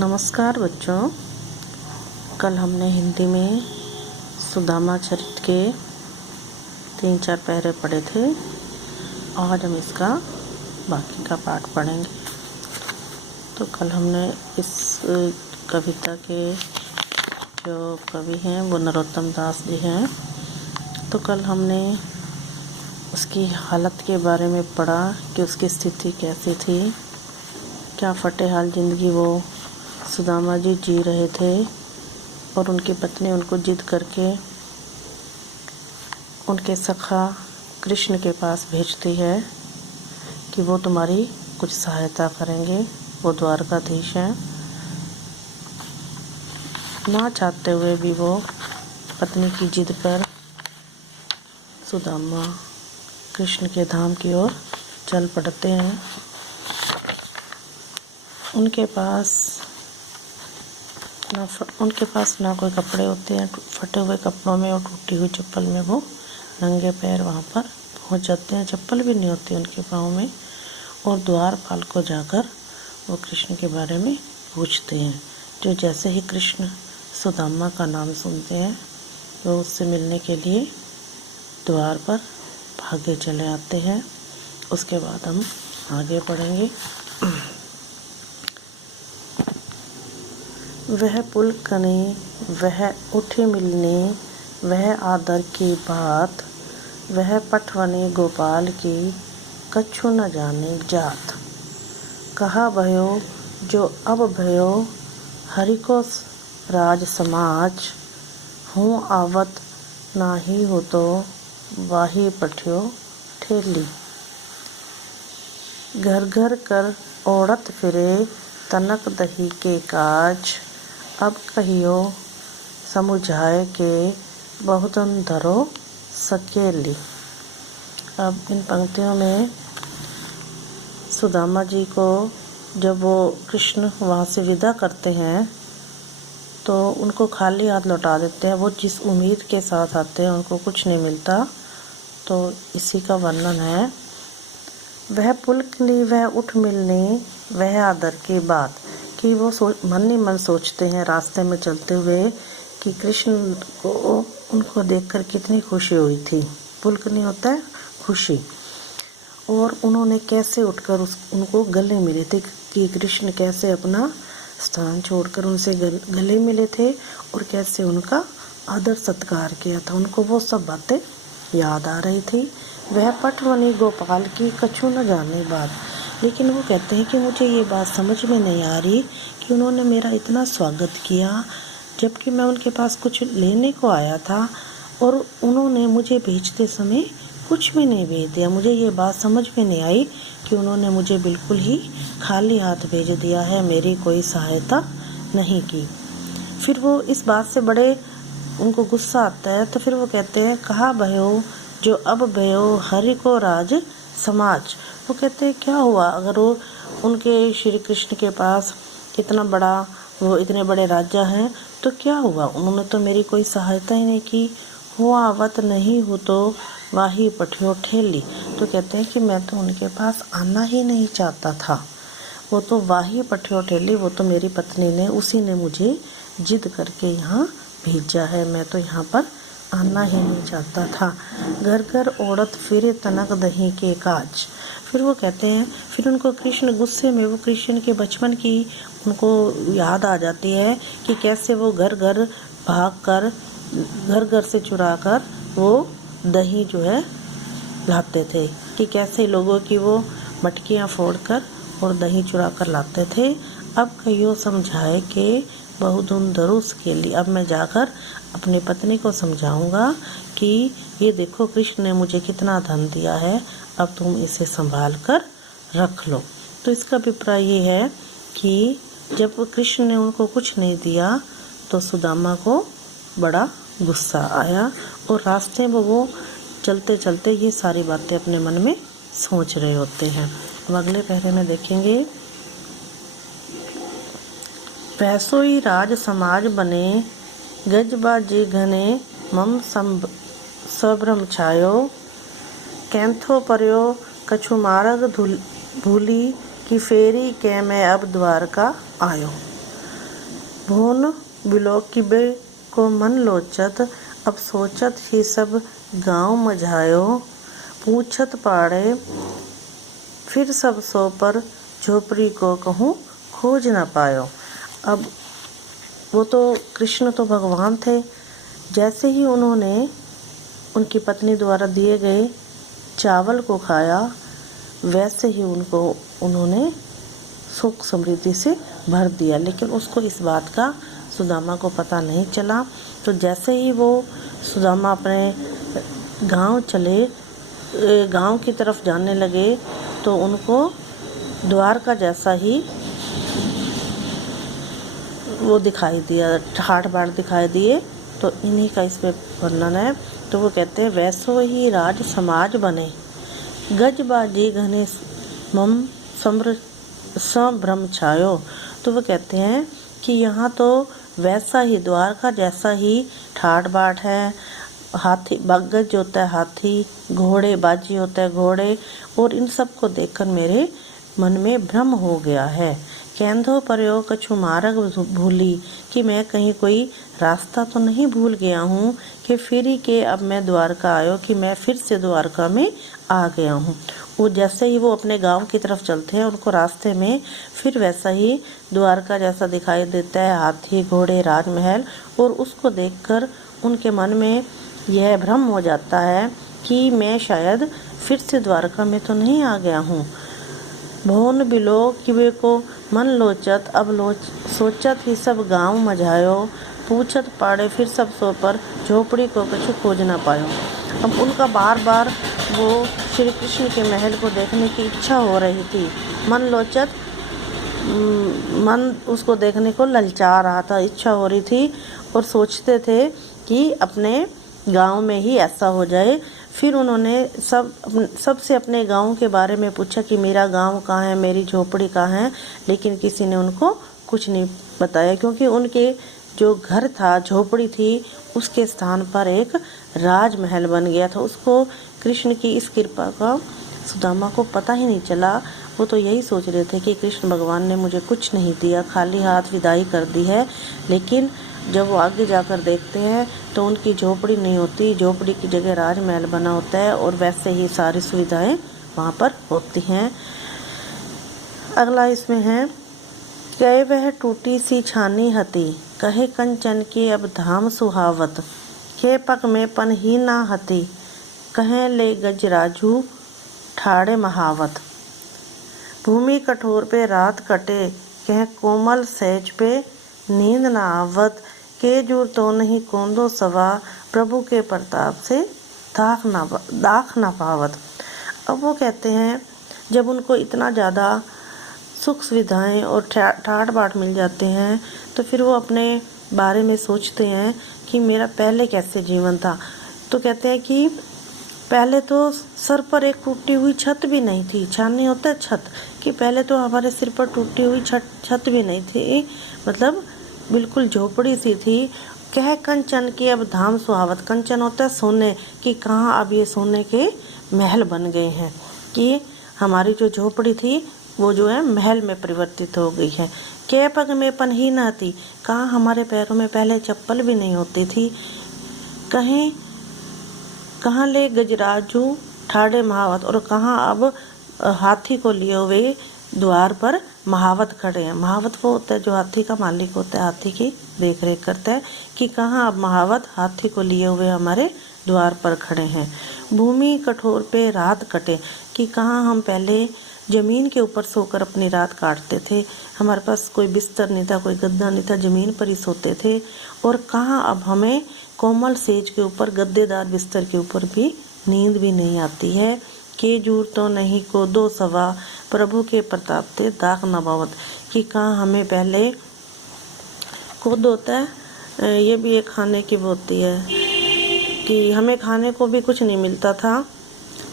नमस्कार बच्चों। कल हमने हिंदी में सुदामा चरित्र के 3-4 पैरे पढ़े थे। आज हम इसका बाकी का पाठ पढ़ेंगे। तो कल हमने इस कविता के जो कवि हैं वो नरोत्तम दास जी हैं। तो कल हमने उसकी हालत के बारे में पढ़ा कि उसकी स्थिति कैसी थी, क्या फटेहाल ज़िंदगी वो सुदामा जी जी रहे थे और उनकी पत्नी उनको जिद करके उनके सखा कृष्ण के पास भेजती है कि वो तुम्हारी कुछ सहायता करेंगे। वो द्वारकाधीश हैं। ना चाहते हुए भी वो पत्नी की जिद पर सुदामा कृष्ण के धाम की ओर चल पड़ते हैं। उनके पास ना कोई कपड़े होते हैं। फटे हुए कपड़ों में और टूटी हुई चप्पल में वो नंगे पैर वहाँ पर पहुँच जाते हैं। चप्पल भी नहीं होती उनके पाँव में। और द्वारपाल को जाकर वो कृष्ण के बारे में पूछते हैं। जो जैसे ही कृष्ण सुदामा का नाम सुनते हैं वो उससे मिलने के लिए द्वार पर भागे चले आते हैं। उसके बाद हम आगे पढ़ेंगे। वह पुलकने, वह उठे मिलने, वह आदर की बात, वह पटवने गोपाल की कछु न जाने जात। कहा भयो जो अब भयो हरि को राज समाज, हूँ आवत नाही हो तो वाही पठ्यो ठेली। घर घर कर ओढ़त फिरे तनक दही के काज, अब कहियो समुझाए के बहुतन धरो सकेली। अब इन पंक्तियों में सुदामा जी को जब वो कृष्ण वहाँ से विदा करते हैं तो उनको खाली हाथ लौटा देते हैं। वो जिस उम्मीद के साथ आते हैं उनको कुछ नहीं मिलता। तो इसी का वर्णन है। वह पुलकनी, वह उठ मिलने, वह आदर की बात कि वो मन ही मन सोचते हैं रास्ते में चलते हुए कि कृष्ण को उनको देखकर कितनी खुशी हुई थी। पुलकनी होता है खुशी। और उन्होंने कैसे उठकर उनको गले मिले थे कि कृष्ण कैसे अपना स्थान छोड़कर उनसे गले मिले थे और कैसे उनका आदर सत्कार किया था। उनको वो सब बातें याद आ रही थी। वह पटवनी गोपाल की कछु न जाने बात। लेकिन वो कहते हैं कि मुझे ये बात समझ में नहीं आ रही कि उन्होंने मेरा इतना स्वागत किया जबकि मैं उनके पास कुछ लेने को आया था और उन्होंने मुझे भेजते समय कुछ भी नहीं भेज दिया। मुझे ये बात समझ में नहीं आई कि उन्होंने मुझे बिल्कुल ही खाली हाथ भेज दिया है, मेरी कोई सहायता नहीं की। फिर वो इस बात से बड़े उनको गुस्सा आता है। तो फिर वो कहते हैं कहा भयो जो अब भयो हरि को राज समाज। वो कहते हैं क्या हुआ अगर वो उनके श्री कृष्ण के पास इतना बड़ा वो इतने बड़े राजा हैं तो क्या हुआ, उन्होंने तो मेरी कोई सहायता ही नहीं की। हुआ आवत नहीं हो तो वाही पठियो ठेली। तो कहते हैं कि मैं तो उनके पास आना ही नहीं चाहता था। वो तो वाही पठियो ठेली, वो तो मेरी पत्नी ने उसी ने मुझे जिद करके यहाँ भेजा है। मैं तो यहाँ पर आना ही नहीं चाहता था। घर घर ओढ़त फिरे तनक दही के काज। फिर वो कहते हैं फिर उनको कृष्ण गुस्से में वो कृष्ण के बचपन की उनको याद आ जाती है कि कैसे वो घर घर भाग कर घर घर से चुरा कर वो दही जो है लाते थे, कि कैसे लोगों की वो मटकियाँ फोड़कर और दही चुरा कर लाते थे। अब कहियो समझाए के बहुधुन दरुस के लिए। अब मैं जाकर अपनी पत्नी को समझाऊंगा कि ये देखो कृष्ण ने मुझे कितना धन दिया है, अब तुम इसे संभाल कर रख लो। तो इसका अभिप्राय ये है कि जब कृष्ण ने उनको कुछ नहीं दिया तो सुदामा को बड़ा गुस्सा आया और रास्ते में वो चलते चलते ये सारी बातें अपने मन में सोच रहे होते हैं। अब अगले पहरे में देखेंगे। पैसोई राज समाज बने, गजबाजी घने मम संभ्रम छायो, कैंथो पर्यो कछु मार्ग भूली कि फेरी के मैं अब द्वारका आयो। भुवन बिलोकिबे को मन लोचत, अब सोचत ही सब गाँव मझायो, पूछत पाड़े फिर सब सो पर, झोपड़ी को कहूँ खोज ना पायो। अब वो तो कृष्ण तो भगवान थे, जैसे ही उन्होंने उनकी पत्नी द्वारा दिए गए चावल को खाया, वैसे ही उन्होंने सुख समृद्धि से भर दिया। लेकिन उसको इस बात का सुदामा को पता नहीं चला। तो जैसे ही वो सुदामा अपने गांव की तरफ जाने लगे, तो उनको द्वारका जैसा ही वो दिखाई दिया, ठाट बाट दिखाई दिए। तो इन्हीं का इसमें वर्णन है। तो वो कहते हैं, वैसो ही राज समाज बने, गजबाजी घने मम संभ्रम छायो। तो वो कहते हैं कि यहाँ तो वैसा ही द्वारका जैसा ही ठाट बाट है, हाथी गज होता है हाथी, घोड़े बाजी होता है घोड़े, और इन सब को देखकर मेरे मन में भ्रम हो गया है। केंधो प्रयोग कछु मार्ग भूली, कि मैं कहीं कोई रास्ता तो नहीं भूल गया हूँ, कि फिर ही के अब मैं द्वारका आयो, कि मैं फिर से द्वारका में आ गया हूँ। वो जैसे ही वो अपने गांव की तरफ चलते हैं, उनको रास्ते में फिर वैसा ही द्वारका जैसा दिखाई देता है, हाथी घोड़े राजमहल, और उसको देखकर उनके मन में यह भ्रम हो जाता है कि मैं शायद फिर से द्वारका में तो नहीं आ गया हूँ। भुवन बिलोकिबे को मन लोचत, अब सोचत ही सब गाँव मझायो, पूछत पाड़े फिर सब सो पर, झोपड़ी को कछु खोज ना पायो। अब उनका बार बार वो श्री कृष्ण के महल को देखने की इच्छा हो रही थी। मन लोचत, मन उसको देखने को ललचा रहा था, इच्छा हो रही थी, और सोचते थे कि अपने गांव में ही ऐसा हो जाए। फिर उन्होंने सबसे अपने गांव के बारे में पूछा कि मेरा गांव कहाँ है, मेरी झोपड़ी कहाँ है, लेकिन किसी ने उनको कुछ नहीं बताया, क्योंकि उनके जो घर था, झोपड़ी थी, उसके स्थान पर एक राजमहल बन गया था। उसको कृष्ण की इस कृपा का सुदामा को पता ही नहीं चला। वो तो यही सोच रहे थे कि कृष्ण भगवान ने मुझे कुछ नहीं दिया, खाली हाथ विदाई कर दी है। लेकिन जब वो आगे जाकर देखते हैं तो उनकी झोपड़ी नहीं होती, झोपड़ी की जगह राजमहल बना होता है, और वैसे ही सारी सुविधाएं वहाँ पर होती हैं। अगला इसमें है, कहे वह टूटी सी छानी हती, कहे कंचन की अब धाम सुहावत, के पक में पन ही ना हती, कहे ले गजराजू ठाड़े महावत। भूमि कठोर पे रात कटे, कह कोमल सहज पे नींद ना आवत, के जूर तो नहीं कोंदो सवा, प्रभु के प्रताप से दाख ना पावत। अब वो कहते हैं, जब उनको इतना ज़्यादा सुख सुविधाएं और ठाट बाट मिल जाते हैं, तो फिर वो अपने बारे में सोचते हैं कि मेरा पहले कैसे जीवन था। तो कहते हैं कि पहले तो सर पर एक टूटी हुई छत भी नहीं थी, छाननी होता है छत, कि पहले तो हमारे सिर पर टूटी हुई छत भी नहीं थी, मतलब बिल्कुल झोपड़ी सी थी। कह कंचन की अब धाम सुहावत, कंचन होता है सोने, कि कहाँ अब ये सोने के महल बन गए हैं, कि हमारी जो झोपड़ी थी वो जो है महल में परिवर्तित हो गई है। के पग में पन ही ना थी, कहाँ हमारे पैरों में पहले चप्पल भी नहीं होती थी, कहाँ ले गजराजू ठाड़े महावत, और कहाँ अब हाथी को लिए हुए द्वार पर महावत खड़े हैं। महावत वो होता है जो हाथी का मालिक होता है, हाथी की देख रेख करता है, कि कहाँ अब महावत हाथी को लिए हुए हमारे द्वार पर खड़े हैं। भूमि कठोर पे रात कटे, कि कहाँ हम पहले ज़मीन के ऊपर सोकर अपनी रात काटते थे, हमारे पास कोई बिस्तर नहीं था, कोई गद्दा नहीं था, ज़मीन पर ही सोते थे, और कहाँ अब हमें कोमल सेज के ऊपर गद्देदार बिस्तर के ऊपर भी नींद भी नहीं आती है। के जूर तो नहीं को दो सवा, प्रभु के प्रताप ते दाख न बावत, कि कहाँ हमें पहले खुद होता है, ये भी एक खाने की वो होती है कि हमें खाने को भी कुछ नहीं मिलता था,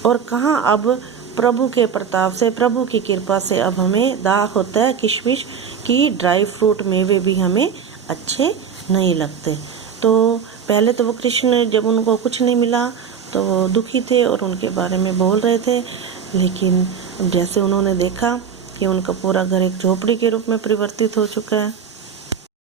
और कहाँ अब प्रभु के प्रताप से, प्रभु की कृपा से अब हमें दाख होता है, किशमिश की ड्राई फ्रूट मेवे भी हमें अच्छे नहीं लगते। तो पहले तो वो कृष्ण, जब उनको कुछ नहीं मिला तो वो दुखी थे और उनके बारे में बोल रहे थे, लेकिन जैसे उन्होंने देखा कि उनका पूरा घर एक झोपड़ी के रूप में परिवर्तित हो चुका है,